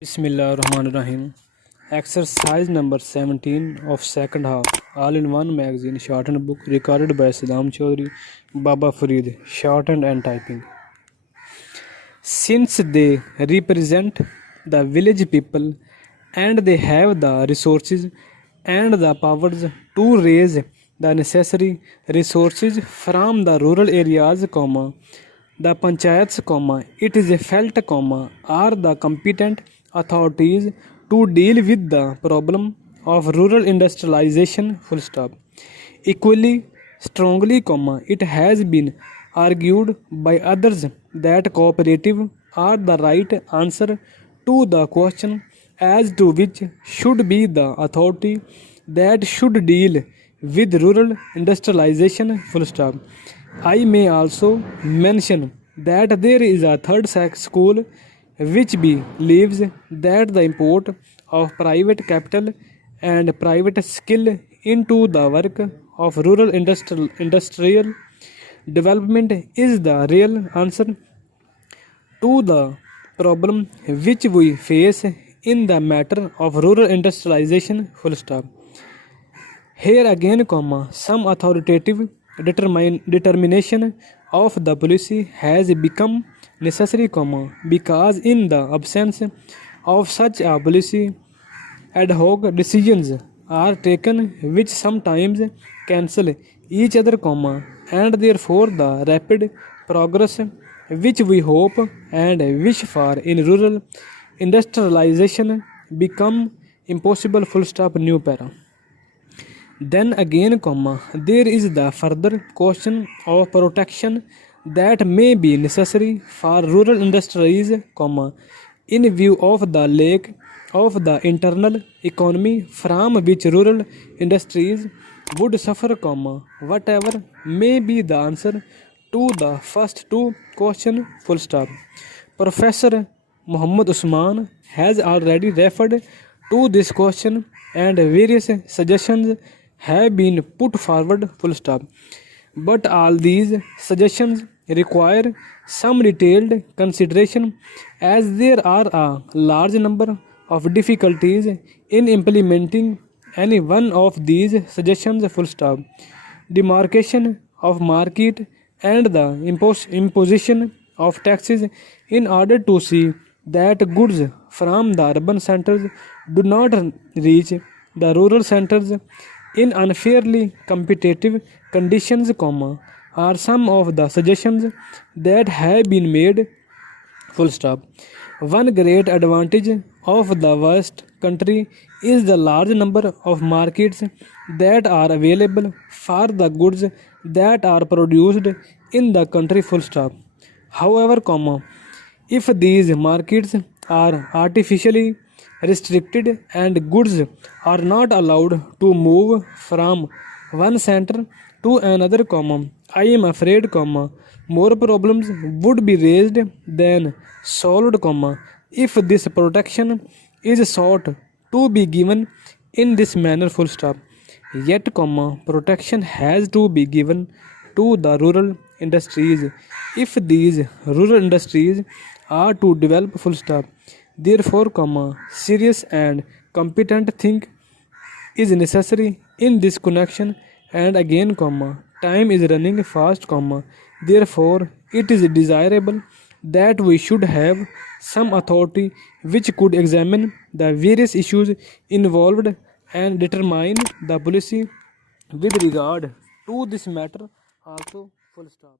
Bismillahirrahmanirrahim. Exercise number 17 of second half. All-in-one magazine shortened book recorded by Saddam Chaudhry, Baba Farid, shortened and typing. Since they represent the village people and they have the resources and the powers to raise the necessary resources from the rural areas, the panchayats, it is a felt, are the competent authorities to deal with the problem of rural industrialization, full stop. Equally strongly, it has been argued by others that cooperative are the right answer to the question as to which should be the authority that should deal with rural industrialization, full stop. I may also mention that there is a third school which believes that the import of private capital and private skill into the work of rural industrial development is the real answer to the problem which we face in the matter of rural industrialization, full stop. Here again, some authoritative determination of the policy has become necessary, because in the absence of such a policy, ad hoc decisions are taken which sometimes cancel each other, and therefore the rapid progress which we hope and wish for in rural industrialization become impossible, full stop, new para. Then again, there is the further question of protection that may be necessary for rural industries, in view of the lack of the internal economy from which rural industries would suffer, whatever may be the answer to the first two questions, full stop. Professor Muhammad Usman has already referred to this question and various suggestions have been put forward, full stop. But all these suggestions require some detailed consideration as there are a large number of difficulties in implementing any one of these suggestions, full stop. Demarcation of market and the imposition of taxes in order to see that goods from the urban centers do not reach the rural centers in unfairly competitive conditions, are some of the suggestions that have been made, full stop. One great advantage of the vast country is the large number of markets that are available for the goods that are produced in the country, full stop. However, if these markets are artificially restricted and goods are not allowed to move from one center to another, I am afraid, more problems would be raised than solved, if this protection is sought to be given in this manner, full stop. Yet, protection has to be given to the rural industries if these rural industries are to develop, full stop. Therefore, serious and competent think is necessary in this connection, and again, time is running fast, therefore it is desirable that we should have some authority which could examine the various issues involved and determine the policy with regard to this matter also, full stop.